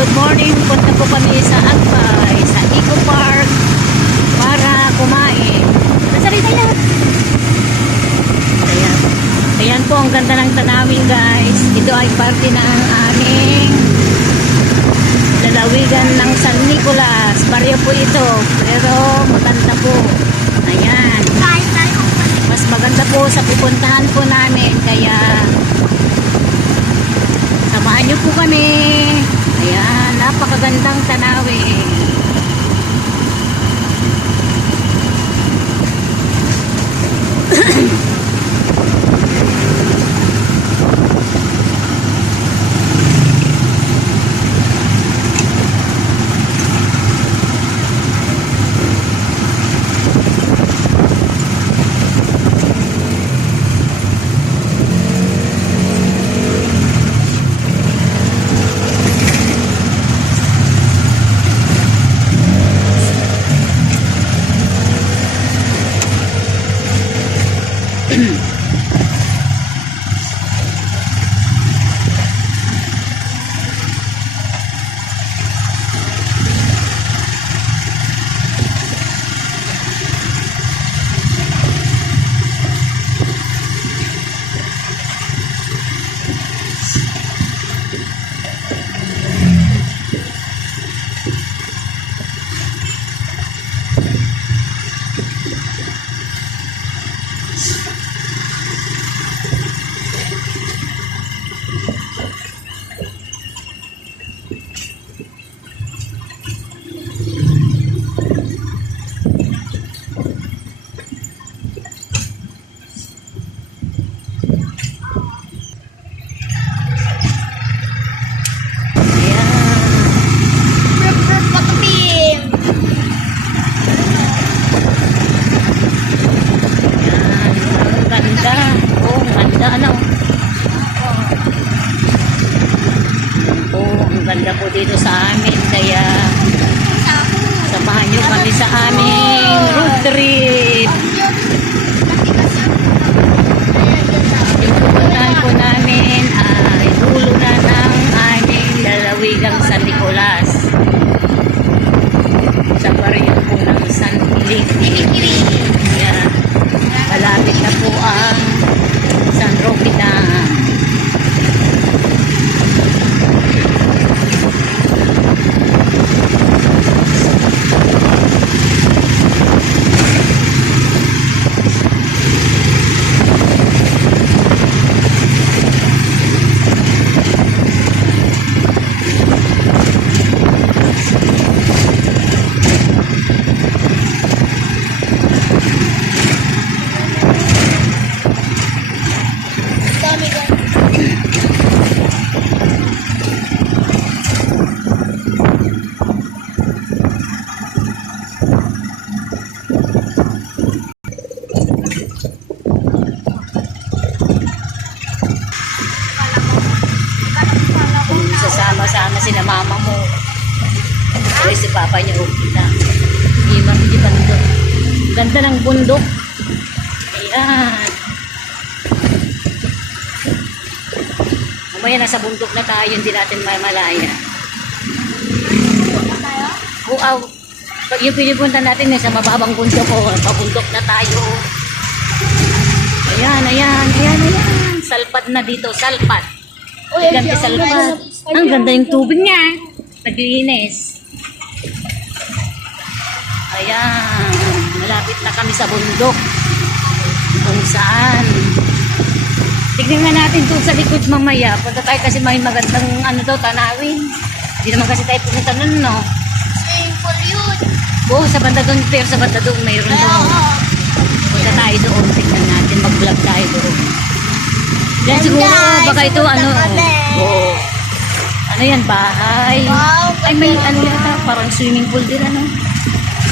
Good morning, punta po kami sa Agpay, sa Eco Park para kumain. Nasarita yan. Ayan. Ayan po ang ganda ng tanawin, guys. Ito ay parte ng aming lalawigan ng San Nicolas. Baryo po ito, pero maganda po. Ayan. Mas maganda po sa pupuntahan po namin, kaya samahan niyo po kami. Ayan, napakagandang tanawin. Ganda po dito sa amin, kaya samahan nyo kami sa aming road trip. Yung pupuntahan po namin ay dulo na ng aming lalawigang San Nicolas, sa baryo po ng San Felipe. Kaya malapit na po ang San Roque Dam. Sama sila mama mo. Kaya si papa niya kita. Hindi bundok. Ganda ng bundok. Ayan. Mamaya nasa bundok na tayo, hindi natin mamalaya. Pag yung pinipunta natin sa mababang bundok, pabundok na tayo. Ayan. Salpad na dito, salpad. Ganda salpad. Ang ganda yung tubig niya. Naglinis. Ayan. Malapit na kami sa bundok. Kung saan. Tignan na natin doon sa likod mamaya. Punta tayo kasi may magandang tanawin. Hindi naman kasi tayo pumunta nun, no? Simple yun. Oo, sa banda doon. Pero sa banda doon, mayroon doon. Punta tayo doon. Tignan natin. Mag-vlog tayo doon. Yan siguro, baka ito oo. Ano yan, bahay? Wow, ay, may yata, parang swimming pool din,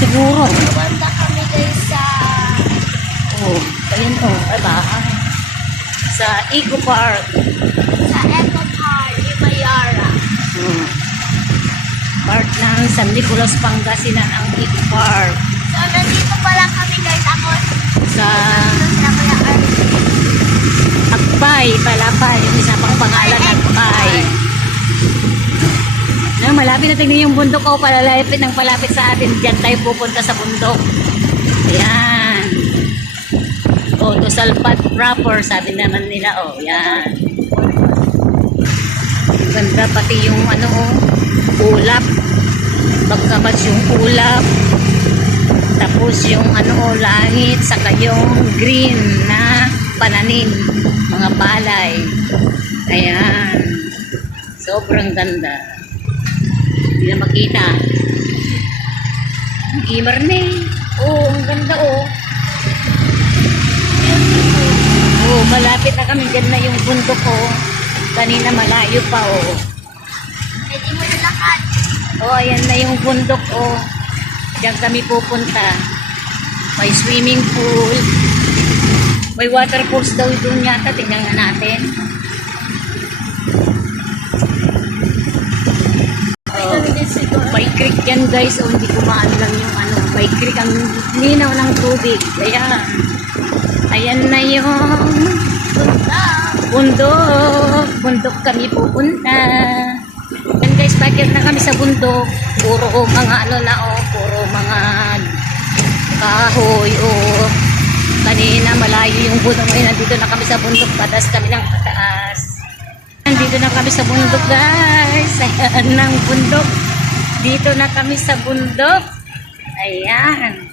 siguro. Pupunta kami guys sa Ayun, ay bahay. Sa Eco Park. Sa Eco Park, Imayara. Part ng San Nicolas, Pangasinan ang Eco Park. So, nandito pala kami guys. Ako, Sa sila Kuya Arvin. Agpay, Palapay. Yung isa pang pangalan, Agpay. malapit na tingnan yung bundok ko, palalapit ng palapit sa atin. Diyan tayo pupunta sa bundok. Ayan. O, to Salpat proper, sabi naman nila. O, yan. Ganda pati yung ano, ulap. Pagkabats yung ulap. Tapos yung ano, langit, saka yung green na pananim. Mga palay. Ayan. Sobrang ganda. Hindi na makita. Ang Imarne. Oh, ang ganda oh. Oh, malapit na kami. Diyan na yung bundok oh. Kanina malayo pa oh. Pwede mo nalakad. Oh, ayan na yung bundok oh. Diyan kami pupunta. May swimming pool. May waterfalls daw doon yata. Tingnan nga natin. Oh, may creek yan guys. Oh, hindi kumaan lang yung ano. May creek ang linaw ng tubig. Ayan. Ayan na yung bundok. Bundok kami pupunta. Yan guys, bakit na kami sa bundok? Puro mga ano na oh. Puro mga kahoy oh. Kanina malayo yung bundok. Ngayon nandito na kami sa bundok. Patas kami ng pataas. Nandito na kami sa bundok guys. Ayan ang bundok. Dito na kami sa bundok. Ayan.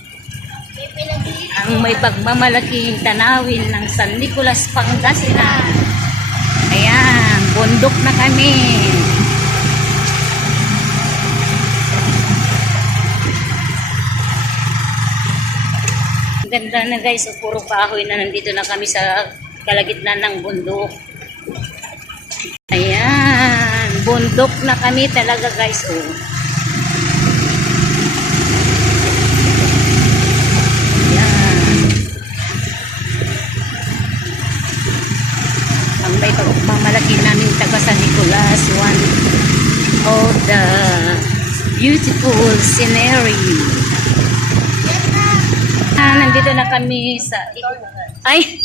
Ang may pagmamalaking tanawin ng San Nicolas, Pangasinan. Ayan. Bundok na kami. Ganda na guys. Puro kahoy na nandito na kami sa kalagitnaan ng bundok. Ayan, bundok na kami talaga guys, oh. Ayan. Ang may pagmamalaki namin taga San Nicolas, one of the beautiful scenery. Nandito na kami sa... Ay!